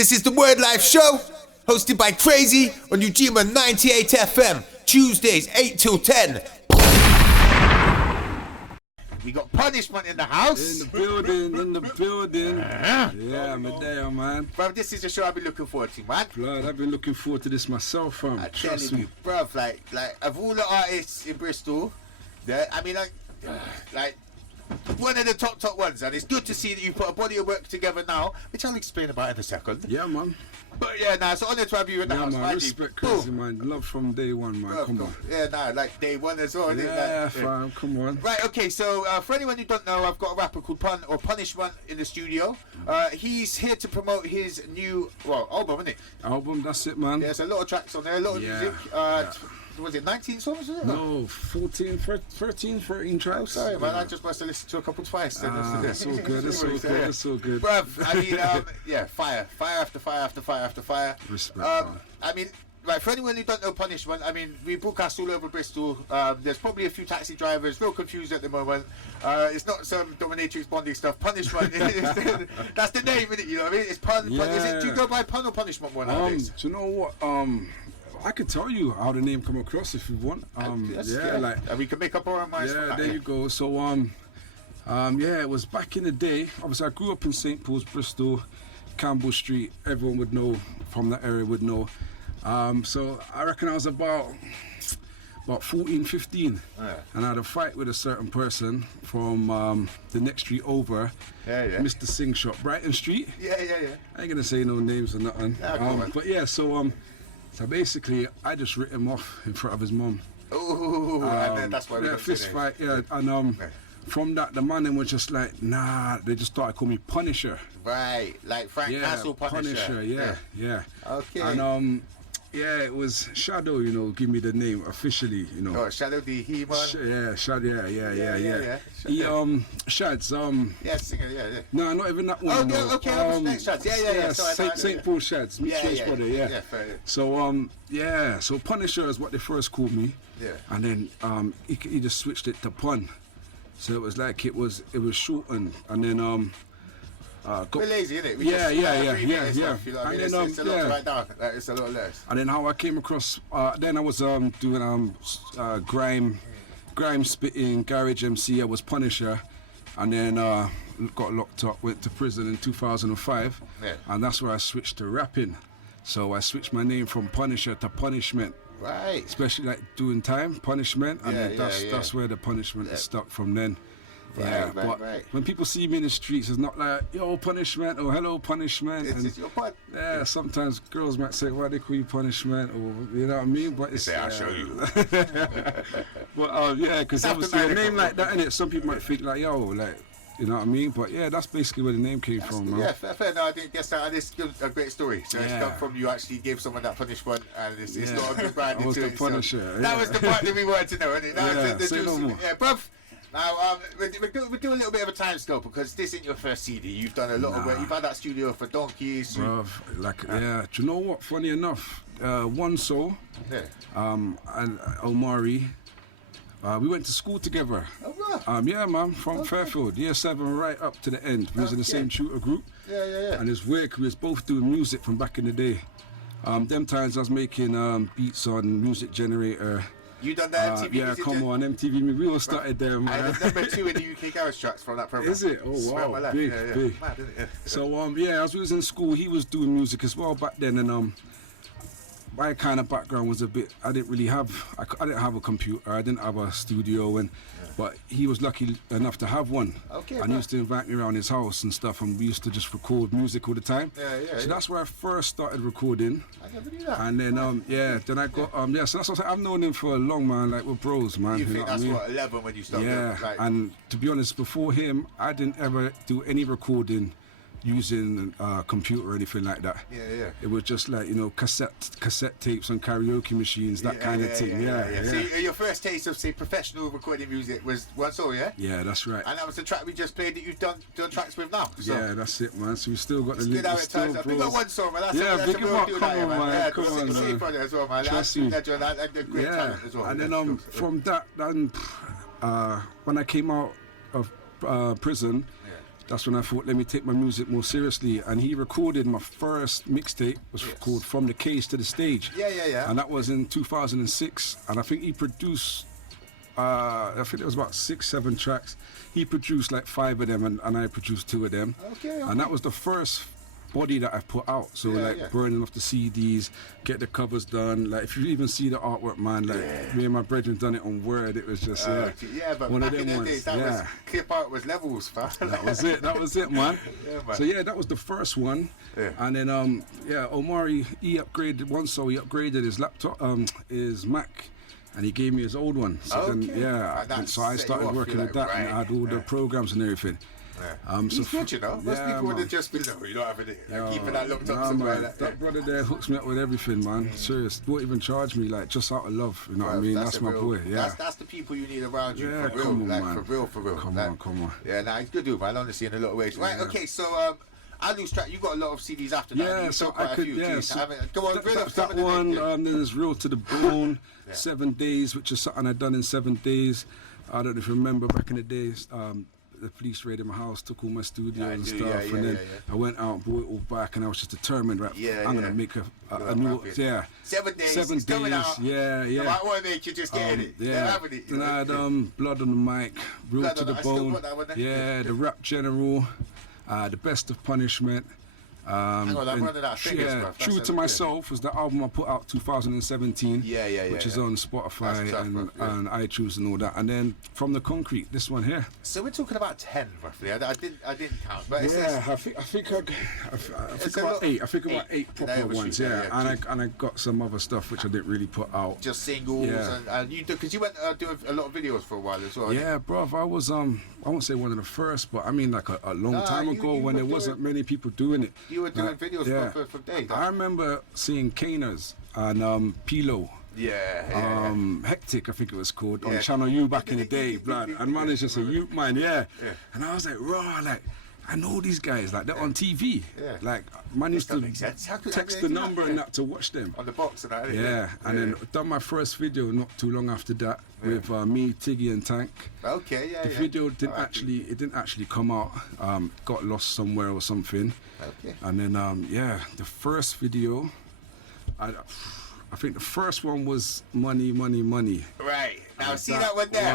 This is the Wordlife Show, hosted by Krazy on Ujima 98 FM, Tuesdays 8 till 10. We got punishment in the house. In the building. Yeah, Medea, man. Bro, this is the show I've been looking forward to, man. Blood, I've been looking forward to this myself, fam. I'm Trust telling me. you, bro, like, of all the artists in Bristol, like, one of the top ones, and it's good to see that you put a body of work together now, which I'll explain about in a second. Yeah, man. But yeah, it's an honor to have you in the house, man. Respect, Krazy, man. Love from day one, man. Come on. Yeah, like day one as well. Yeah, fam. Come on. Right, okay, so for anyone who don't know, I've got a rapper called Punishment in the studio. He's here to promote his new, album, isn't it? Album, that's it, man. Yeah, there's a lot of tracks on there, a lot of music. Was it 19 songs, was it? No, 13 tracks. Oh, sorry, man, I just must have listened to a couple twice. It's all good, it's all good. Bruv, I mean, fire after fire after fire after fire. Respect, man. I mean, right, for anyone who don't know Punishment, I mean, we broadcast all over Bristol. There's probably a few taxi drivers real confused at the moment. It's not some dominatrix bonding stuff. Punishment, that's the name, isn't it? You know what I mean? It's pun. Do you go by pun or punishment one nowadays? Do you know what? I could tell you how the name come across if you want. And we can make up our own minds. Yeah, there you go. So it was back in the day. Obviously, I grew up in St. Paul's, Bristol, Campbell Street. Everyone would know from that area would know. So I reckon I was about 14, 15, and I had a fight with a certain person from the next street over, Mr. Sing Shop, Brighton Street. Yeah. I ain't gonna say no names or nothing. But yeah, so basically I just ripped him off in front of his mum. Oh, and then that's why we don't fist fight, and from that the man was just like, nah, they just started calling me Punisher. Right, like Frank Castle Punisher. Yeah. Okay. And it was Shadow, give me the name officially, Oh, Shadow the He-Man. Shadow, yeah. Shads, yeah, singer, yeah. No, not even that one. Oh, okay, next Shads, yeah. St. Paul Shads, brother, yeah. So, so Punisher is what they first called me. Yeah. And then he just switched it to Pun. So it was like it was shortened, and then we're lazy, innit? Yeah. Stuff, you know what I mean? It's a lot to write down. It's a lot less. And then how I came across, then I was doing grime spitting, garage MC. I was Punisher, and then got locked up, went to prison in 2005, and that's where I switched to rapping. So I switched my name from Punisher to Punishment. Right. Especially like doing time, punishment, and then that's where the punishment is stuck from then. Right. When people see me in the streets, it's not like, yo, Punishment, or hello, Punishment. It's your pun. Yeah, sometimes girls might say, why they call you Punishment, or you know what I mean? But it's, I'll show you. But because obviously a name like that, innit, some people might think like, yo, like, you know what I mean? But yeah, that's basically where the name came from, man. Yeah, fair. No, I didn't guess that. And it's a great story. So it's come from you actually gave someone that punishment, and it's not a good brand into it. Punisher. That was the part that we wanted to know, isn't it? That was the say no more. Yeah, bruv. Now, we're doing a little bit of a time scope because this isn't your first CD. You've done a lot of work. You've had that studio for donkeys. Bruv, do you know what? Funny enough, One Soul, and Omari, we went to school together. Oh, right. Yeah, man, from Fairfield, year 7 right up to the end. We was in the same tutor group. Yeah. And it's weird 'cause we was both doing music from back in the day. Them times I was making beats on Music Generator. You done that MTV Yeah, music? come on, MTV. We all started there, man. And number 2 in the UK garage tracks from that program. Is it? Oh, wow. Big. Mad, isn't it? So, as we was in school, he was doing music as well back then. And my kind of background was a bit, I didn't have a computer. I didn't have a studio. But he was lucky enough to have one. Okay. And he used to invite me around his house and stuff. And we used to just record music all the time. So that's where I first started recording. I never knew that. And then, then I got, so that's what I'm saying. I've known him for a long, man, like we're bros, man. You think know that's what 11 when you started? Yeah, and to be honest, before him, I didn't ever do any recording using a computer or anything like that. Yeah. It was just like, cassette tapes on karaoke machines, that kind of thing. Yeah. So your first taste of, say, professional recording music was One Soul, yeah? Yeah, that's right. And that was the track we just played that you've done tracks with now. So. Yeah, that's it, man. So we still got the link. Good how it turns out. We got One Soul, man. That's big him up. Come on, man. Come on, man. As well, man. Trust me. That's a great talent as well. And then from that, when I came out of prison, that's when I thought, let me take my music more seriously. And he recorded my first mixtape, was called From the Cage to the Stage. Yeah. And that was in 2006. And I think he produced, I think there was about 6-7 tracks. He produced like 5 of them, and I produced 2 of them. Okay. And that was the first body that I put out. So burning off the CDs, get the covers done. Like if you even see the artwork, man, like me and my brethren done it on Word. It was just but one back of them in the day, ones. that was clip art was levels, fam. That was it, man. Man. So that was the first one. And then Omari, he upgraded his laptop, his Mac, and he gave me his old one. So then so I started working with that, and I had all the programs and everything. He's good, you know. Most people would have just been, you don't have it, keeping that locked up somewhere. That brother there hooks me up with everything, man. Serious. Won't even charge me, like, just out of love. You know what I mean? That's my boy. Yeah. That's the people you need around you. Yeah, for real. come on, like, man. For real. Come on. Yeah, nah, he's good dude, man. Honestly, in a lot of ways. Right, okay, so I lose track. You got a lot of CDs after that. Yeah, so I could. Go on, that one. There's Real to the Bone, 7 Days, which is something I done in 7 days. I don't know if you remember back in the days. The police raided my house, took all my studios and stuff, and then I went out and bought it all back, and I was just determined, right? I'm gonna make a new, 7 days. 7 days, coming out. yeah. I want to make you just getting it. Having it. Then I had Blood on the Mic, Real to the Bone, the Rap General, The Best of Punishment. Hang on, I'm running out of figures, bro. True to Myself was the album I put out 2017, which is on Spotify and iTunes and all that. And then From the Concrete, this one here. So we're talking about 10 roughly. I didn't count, but I think about 8. I think about 8 proper ones. And I got some other stuff which I didn't really put out. Just singles, and you do, because you went doing a lot of videos for a while as well. Yeah, bro. I was I won't say one of the first, but I mean like a long time ago when there wasn't many people doing it. You were doing videos for days. I remember seeing Kaners and Pilo. Hectic, I think it was called, on Channel U back in the day, blood. And man is just a youth man, And I was like, raw, like, I know these guys, like, they're on TV. Like, man used to text the number and that to watch them. On the box and that. And then done my first video not too long after that with me, Tiggy and Tank. The video didn't actually come out. Got lost somewhere or something. And then the first video, I think the first one was Money. Right. Now see that one there.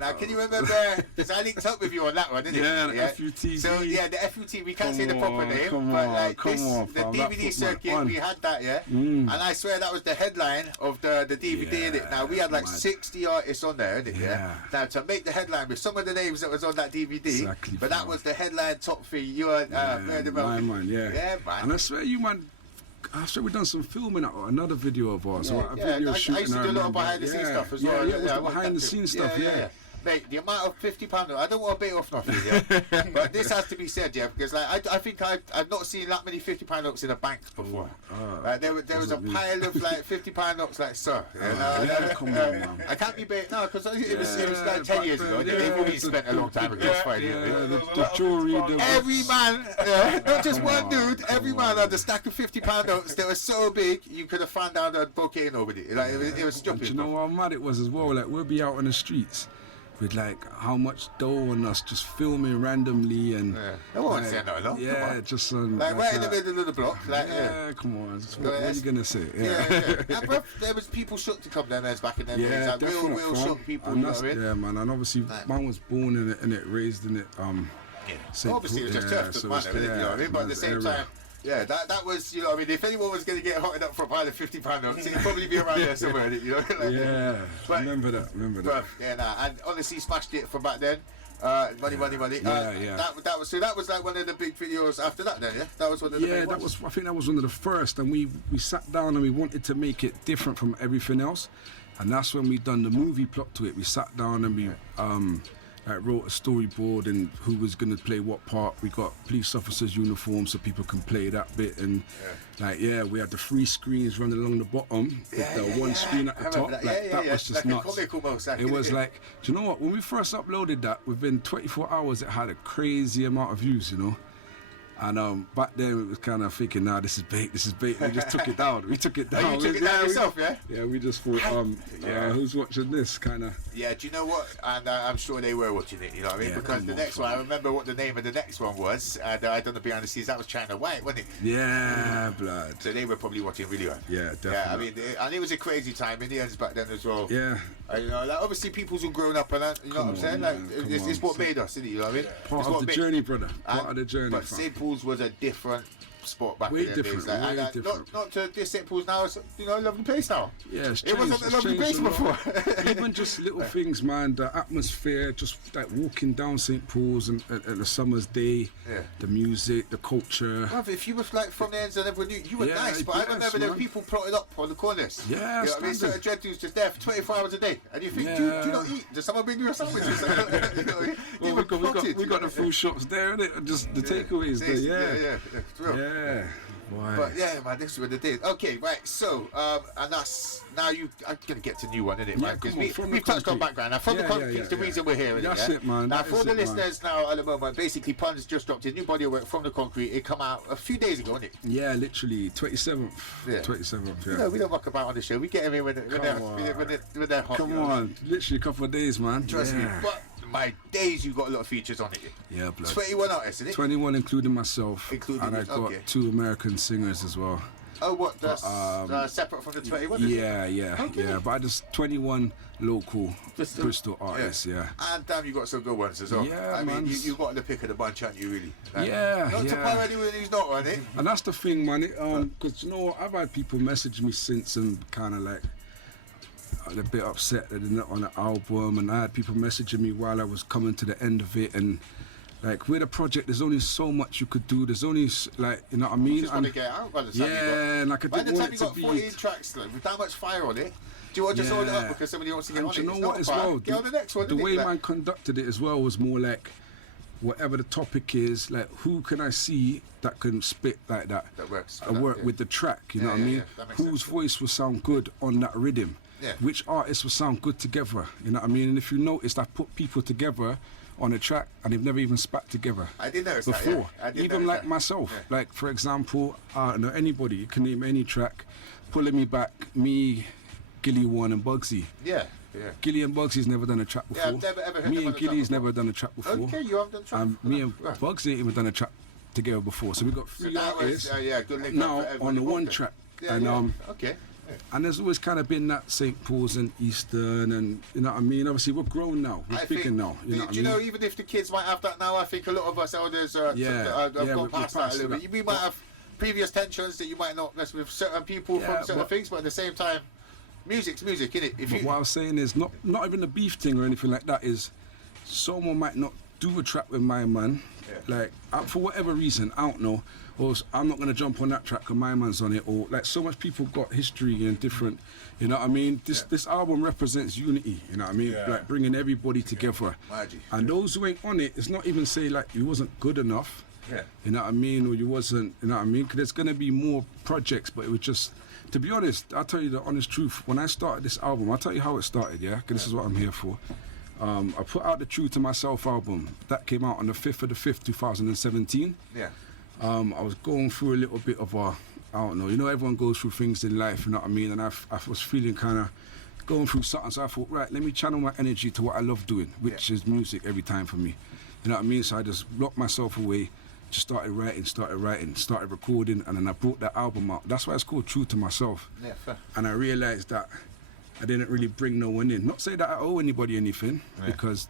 Now can you remember? Because I linked up with you on that one, didn't it? The FUTV. So the FUTV. We can't say the proper name, but like the DVD circuit, we had that, And I swear that was the headline of the DVD in it. Now we had like 60 artists on there, didn't it? Now to make the headline with some of the names that was on that DVD, but that was the headline top 3. You were my man, man. And I swear you man. I swear we done some filming on another video of ours. I used to do a lot of behind the scenes stuff as well. Yeah, behind the scenes stuff, Mate, the amount of £50, I don't want to bait off nothing, but this has to be said, because like I think I've not seen that many £50 notes in a bank before. There was a pile of like £50 notes, like, sir. Come on, man. I can't be bait now, because it was like 10 years ago. They've already spent a long time ago. It's fine. The jewelry, every man, not just one dude, every man had a stack of £50 notes that were so big you could have found out a bouquet and nobody. Like it was stupid. You know how mad it was as well? Like we'll be out on the streets with like how much dough on us, just filming randomly and I won't say no, just like right in the middle of the block, like come on, what are you gonna say? Bro, there was people shook to come down there back in them days, like real shook people. And that's, man, and obviously man was born in it, raised in it. Obviously it was just tough to man, you know what I mean? But at the same time, that was, you know what I mean, if anyone was going to get hotted up for a pile of £50 notes, it'd probably be around there somewhere, you know? Like, remember that. And honestly smashed it from back then. Money. That was like one of the big videos after that then, That was one of the big ones. I think that was one of the first, and we sat down and we wanted to make it different from everything else. And that's when we done the movie plot to it. We sat down and we wrote a storyboard and who was going to play what part. We got police officers' uniforms so people can play that bit, and we had the 3 screens running along the bottom with the one screen at the top. That was just like nuts. It was like, do you know what? When we first uploaded that, within 24 hours, it had a crazy amount of views. You know, And back then it was kind of thinking, nah, this is bait. We just took it down. We took it down. Oh, you took it down yourself, yeah? Yeah, we just thought, who's watching this kind of? Yeah, do you know what? And I'm sure they were watching it. You know what I mean? Yeah, because the next one, I remember what the name of the next one was, and I don't know behind the scenes. That was China White, wasn't it? Yeah, blood. So they were probably watching really well. Yeah, definitely. Yeah, I mean, and it was a crazy time. Indians back then as well. Yeah. You know, like obviously people's all grown up and that, you know what I'm saying? Like, it's what made us, isn't it? You know what I mean? Part of the journey, brother. Part of the journey. But St. Paul's was a different spot back way in the different, days. Like, way and, different. Not to this St. Paul's now, it's, you know, a lovely place now. Yeah, it wasn't a lovely place before. Even just little things, man. The atmosphere, just like walking down St. Paul's and a summer's day. Yeah. The music, the culture. Bruv, if you were like from the ends and everyone knew, you were nice. But I remember there were people plotted up on the corners. Yeah, you know what I mean? Certain gentlemen just there for 24 hours a day, and you think, do you not eat? Does someone bring you a sandwich? You know, well, we got the full shops there, innit? Just the takeaways there. Yeah. Why? But yeah, man, this is what it is. Okay, right. So, and that's now I'm gonna get to new one, innit? Yeah, Right? Because we've touched on background. Now, from the concrete, the reason we're here. That's it, man. Now, for the listeners now at the moment, basically, Pun's just dropped his new body of work from the concrete. It come out a few days ago, didn't it? Yeah, literally 27th. Yeah. 27th. Yeah. You know, we don't muck about on the show. We get them in when they're hot. Come on, literally a couple of days, man. Trust me. But my days, you got a lot of features on it. Yeah, blood. 21 artists, isn't it? 21, including myself. Including and I got 2 American singers as well. Oh, what? That's separate from the 21? Yeah. But I just 21 local Bristol artists, yeah. And damn, you got some good ones as well. Yeah, I mean, you got the pick of the bunch, haven't you, really? Like, yeah. Not to power anyone who's not on it. And that's the thing, man. Because, you know what, I've had people message me since and kind of like, a bit upset that they're not on the album, and I had people messaging me while I was coming to the end of it, and like with a project there's only so much you could do, there's only like, you know what I mean? You just want to get it out by the time and like I by didn't the want time it you to got be 14 tracks like, with that much fire on it, do you want to just hold it up because somebody wants to get and on you it? know what as well, get on the next one. The way man conducted it as well was more like, whatever the topic is, like who can I see that can spit like that? That works. Work with the track, you know what I mean? Whose voice will sound good on that rhythm? Yeah. Which artists will sound good together? You know what I mean? And if you notice, I put people together on a track and they've never even spat together. I didn't notice before. That, even like myself. Yeah. Like for example, I don't know, anybody, you can name any track. Pulling Me Back, me, Gilly One and Bugsy. Yeah. Gilly and Bugsy's never done a track before. Yeah, I've never ever heard me and Gilly's never done a track before. Okay, you haven't done a track before. Me and Bugsy ain't even done a track together before. So we got 3 artists good link now on the one track. Yeah, and okay. And there's always kind of been that St. Paul's and Eastern, and you know what I mean. Obviously, we're grown now, we're bigger now. You know what I mean? Do you know, even if the kids might have that now, I think a lot of us elders have gone past that a little bit. We might have previous tensions that you might not mess with certain people from certain things, but at the same time, music's music, innit? But what I was saying is not even a beef thing or anything like that. Is someone might not do a track with my man, like for whatever reason, I don't know. Or I'm not going to jump on that track because my man's on it, or like so much people got history and different, you know what I mean? This album represents unity, you know what I mean? Like bringing everybody together. And those who ain't on it, it's not even say like you wasn't good enough, you know what I mean? Or you wasn't, you know what I mean? Because there's going to be more projects, but it was just, to be honest, I'll tell you the honest truth. When I started this album, I'll tell you how it started, because this is what I'm here for. I put out the True to Myself album. That came out on the 5th of the 5th, 2017. I was going through a little bit of I don't know, you know, everyone goes through things in life, you know what I mean? And I was feeling kind of going through something, so I thought, right, let me channel my energy to what I love doing, which is music every time for me. You know what I mean? So I just locked myself away, just started writing, started recording, and then I brought that album out. That's why it's called True to Myself. Yeah, fair. And I realised that I didn't really bring no one in. Not say that I owe anybody anything, because,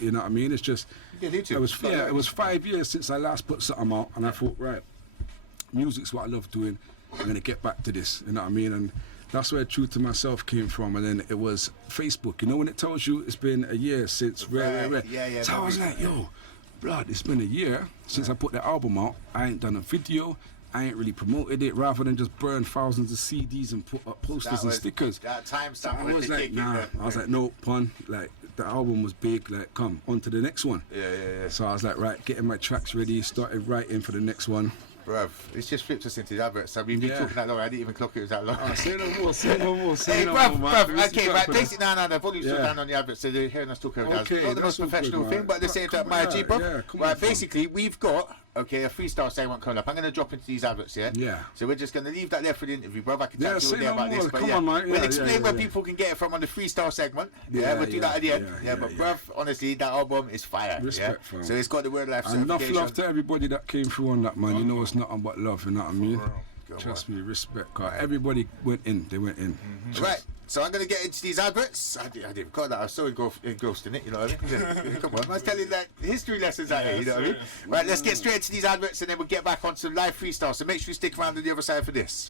you know what I mean? It's just, it was 5 years since I last put something out, and I thought, right, music's what I love doing. I'm going to get back to this, you know what I mean? And that's where True to Myself came from. And then it was Facebook. You know, when it tells you it's been a year since Rare. So I was like, yo, blood, it's been a year since I put the album out. I ain't done a video. I ain't really promoted it, rather than just burn thousands of CDs and put up posters and stickers. That time stamp I was like, nah. I was like, no, Pun. Like, the album was big. Like, come on to the next one. Yeah. So I was like, right, getting my tracks ready, started writing for the next one. Bruv, it's just flipped us into the advert. So we've been talking that long. I didn't even clock it was that long. Say no more. Hey, bruv. Okay, right. Basically, the volume's still down on the advert, so they're hearing us talk over that. Not the most professional thing, but at the same time, my G, bruv. Right, basically, we've got okay, a freestyle segment coming up. I'm going to drop into these adverts, yeah? Yeah. So we're just going to leave that there for the interview, bro. I can chat to say you there no about more. this. But Come yeah, on, mate. we'll Yeah, explain where yeah. people can get it from on the freestyle segment. Yeah, Yeah, we'll do that at the end. yeah, But yeah. bruv, honestly, that album is fire. Respect, yeah? fam. So it's got the Wordlife And enough certification. love to everybody that came through on that, man. You know it's nothing but love, you know what I mean? Go Trust me, respect. Cause everybody went in, they went in. Right, so I'm going to get into these adverts. I didn't got that. I was so engrossed in it, you know what I mean? Come on, I was telling like history lessons out here, you know what I mean? Right, let's get straight into these adverts and then we'll get back on some live freestyle. So make sure you stick around on the other side for this.